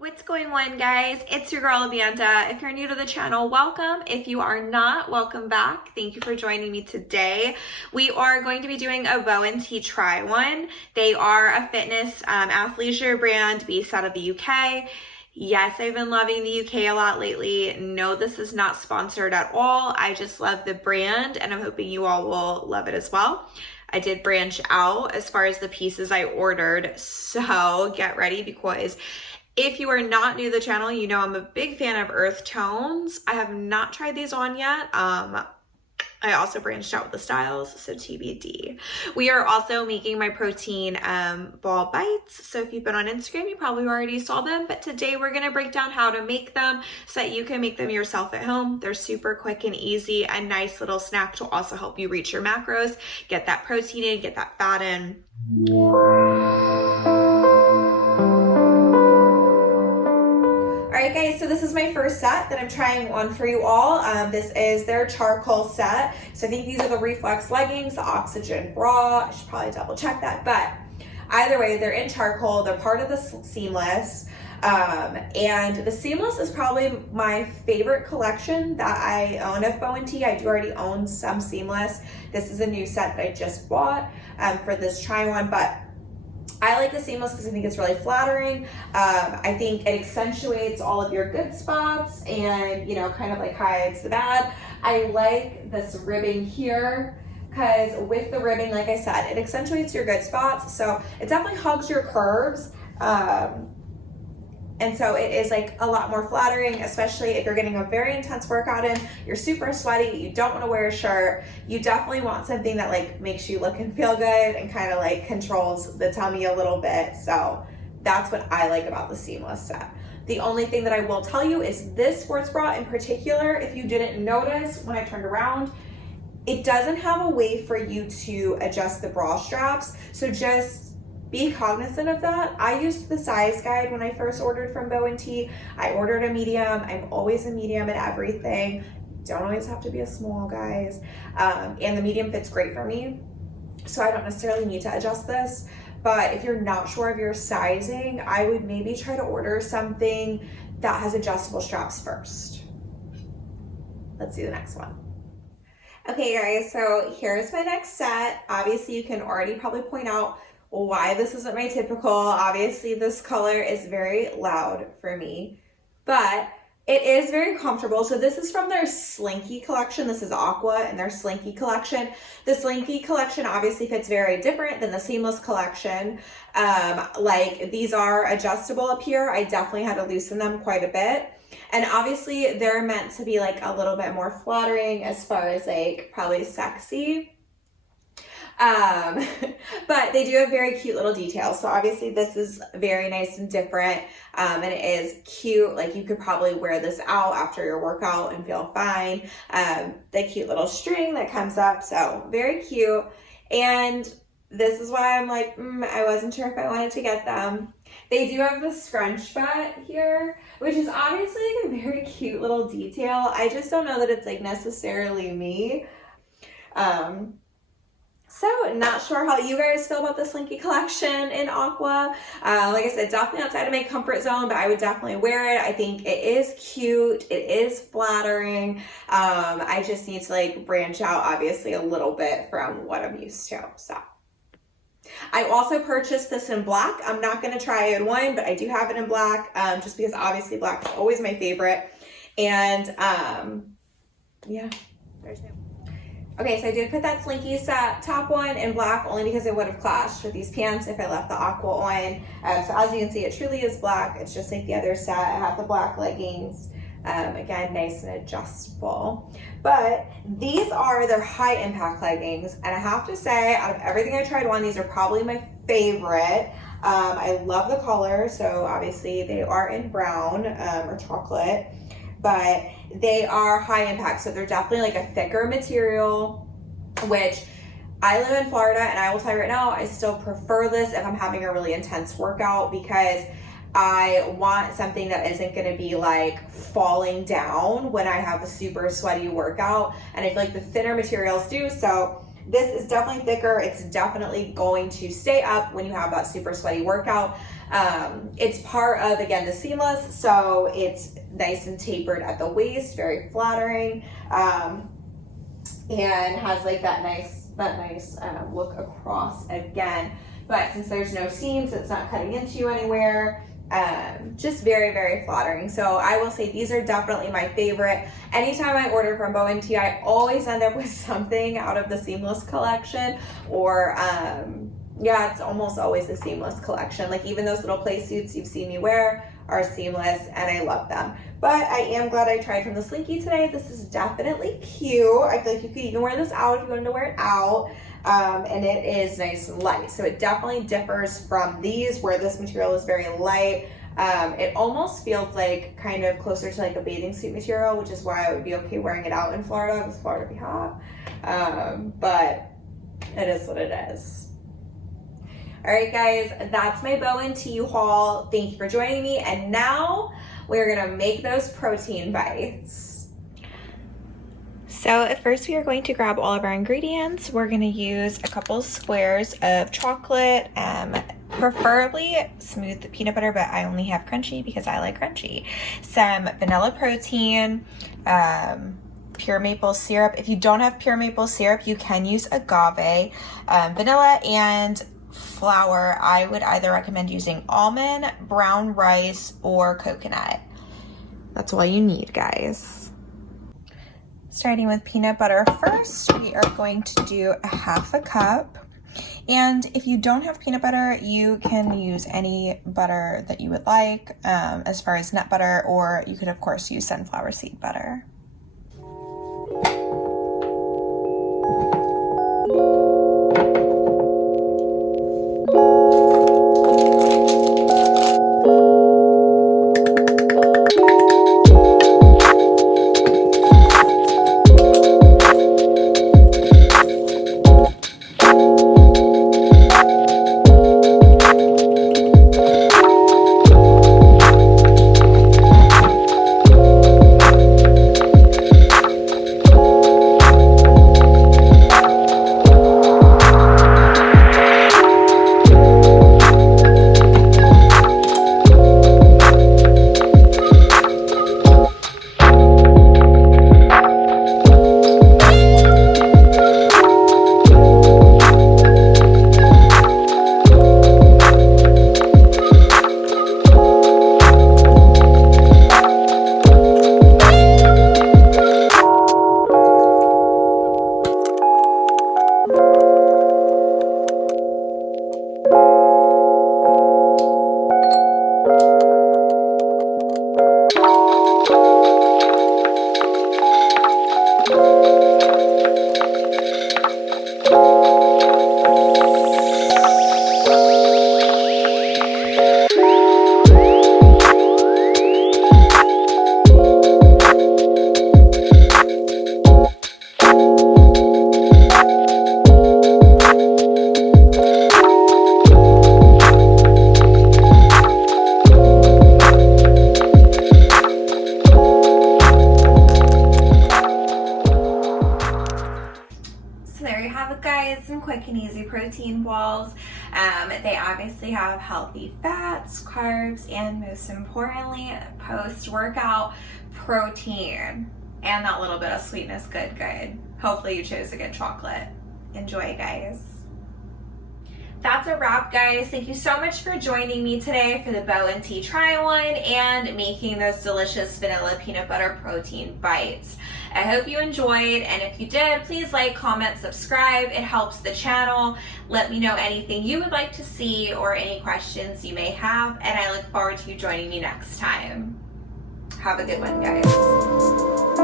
What's going on, guys? It's your girl Amanda. If you're new to the channel, welcome. If you are not, welcome back. Thank you for joining me today. We are going to be doing a Bo&Tee TeeTryon. They are a fitness athleisure brand based out of the UK. Yes, I've been loving the UK a lot lately. No, this is not sponsored at all. I just love the brand and I'm hoping you all will love it as well. I did branch out as far as the pieces I ordered, so get ready because if you are not new to the channel, you know I'm a big fan of earth tones. I have not tried these on yet. I also branched out with the styles, so TBD. We are also making my protein ball bites. So if you've been on Instagram, you probably already saw them. But today we're gonna break down how to make them so that you can make them yourself at home. They're super quick and easy, a nice little snack to also help you reach your macros, get that protein in, get that fat in. Alright guys, so this is my first set that I'm trying on for you all. This is their charcoal set. So I think these are the reflex leggings, the oxygen bra. I should probably double check that, but either way, they're in charcoal. They're part of the seamless. And the seamless is probably my favorite collection that I own of Bo&Tee. I do already own some seamless. This is a new set that I just bought for this try-on, but I like the seamless because I think it's really flattering. I think it accentuates all of your good spots and, you know, kind of like hides the bad. I like this ribbing here because with the ribbing, like I said, it accentuates your good spots. So it definitely hugs your curves. And so it is like a lot more flattering, especially if you're getting a very intense workout in, you're super sweaty, you don't want to wear a shirt. You definitely want something that like makes you look and feel good and kind of like controls the tummy a little bit. So that's what I like about the seamless set. The only thing that I will tell you is this sports bra in particular, if you didn't notice when I turned around, it doesn't have a way for you to adjust the bra straps. So just be cognizant of that. I used the size guide when I first ordered from Bo&Tee. I ordered a medium. I'm always a medium in everything. Don't always have to be a small, guys. And the medium fits great for me, so I don't necessarily need to adjust this. But if you're not sure of your sizing, I would maybe try to order something that has adjustable straps first. Let's see the next one. Okay, guys, so here's my next set. Obviously, you can already probably point out why this isn't my typical. Obviously this color is very loud for me, but it is very comfortable. So this is from their Slinky collection. This is Aqua and their Slinky collection. The Slinky collection obviously fits very different than the Seamless collection. Like these are adjustable up here. I definitely had to loosen them quite a bit. And obviously they're meant to be like a little bit more flattering as far as like probably sexy. But they do have very cute little details. So obviously this is very nice and different. And it is cute. Like you could probably wear this out after your workout and feel fine. The cute little string that comes up. So very cute. And this is why I'm like, I wasn't sure if I wanted to get them. They do have the scrunch butt here, which is obviously like a very cute little detail. I just don't know that it's like necessarily me. So not sure how you guys feel about the Slinky collection in Aqua. Like I said, definitely outside of my comfort zone, but I would definitely wear it. I think it is cute. It is flattering. I just need to like branch out obviously a little bit from what I'm used to. So I also purchased this in black. I'm not going to try it in white, but I do have it in black just because obviously black is always my favorite. And yeah, there's no. Okay, so I did put that Slinky set top on in black only because it would have clashed with these pants if I left the Aqua on. So as you can see, it truly is black. It's just like the other set. I have the black leggings. Again, nice and adjustable. But these are their high impact leggings. And I have to say, out of everything I tried on, these are probably my favorite. I love the color. So obviously they are in brown or chocolate. But they are high impact, so they're definitely like a thicker material, which I live in Florida and I will tell you right now, I still prefer this if I'm having a really intense workout because I want something that isn't going to be like falling down when I have a super sweaty workout, and I feel like the thinner materials do. So This is definitely thicker. It's definitely going to stay up when you have that super sweaty workout. It's part of, again, the seamless, so it's nice and tapered at the waist, very flattering, and has like that nice look across again. But since there's no seams, it's not cutting into you anywhere. Just very, very flattering. So I will say these are definitely my favorite. Anytime I order from Bo&Tee, I always end up with something out of the seamless collection, or yeah, it's almost always the seamless collection. Like even those little play suits you've seen me wear are seamless, and I love them. But I am glad I tried from the Slinky today. This is definitely cute. I feel like you could even wear this out if you wanted to wear it out. And it is nice and light. So it definitely differs from these, where this material is very light. It almost feels like kind of closer to like a bathing suit material, which is why I would be okay wearing it out in Florida, because Florida be hot. But it is what it is. All right, guys, that's my Bo&Tee haul. Thank you for joining me. And now we're gonna make those protein bites. So at first we are going to grab all of our ingredients. We're going to use a couple squares of chocolate, preferably smooth peanut butter, but I only have crunchy because I like crunchy. Some vanilla protein, pure maple syrup. If you don't have pure maple syrup, you can use agave, vanilla, and flour. I would either recommend using almond, brown rice, or coconut. That's all you need, guys. Starting with peanut butter first, we are going to do a half a cup. And if you don't have peanut butter, you can use any butter that you would like, as far as nut butter, or you could of course use sunflower seed butter. Some quick and easy protein balls. They obviously have healthy fats, carbs, and most importantly, post-workout protein and that little bit of sweetness. Good. Hopefully you chose a good chocolate. Enjoy, guys. That's a wrap, guys. Thank you so much for joining me today for the Bo&Tee Try-On and making those delicious vanilla peanut butter protein bites. I hope you enjoyed, and if you did, please like, comment, subscribe. It helps the channel. Let me know anything you would like to see or any questions you may have, and I look forward to you joining me next time. Have a good one, guys.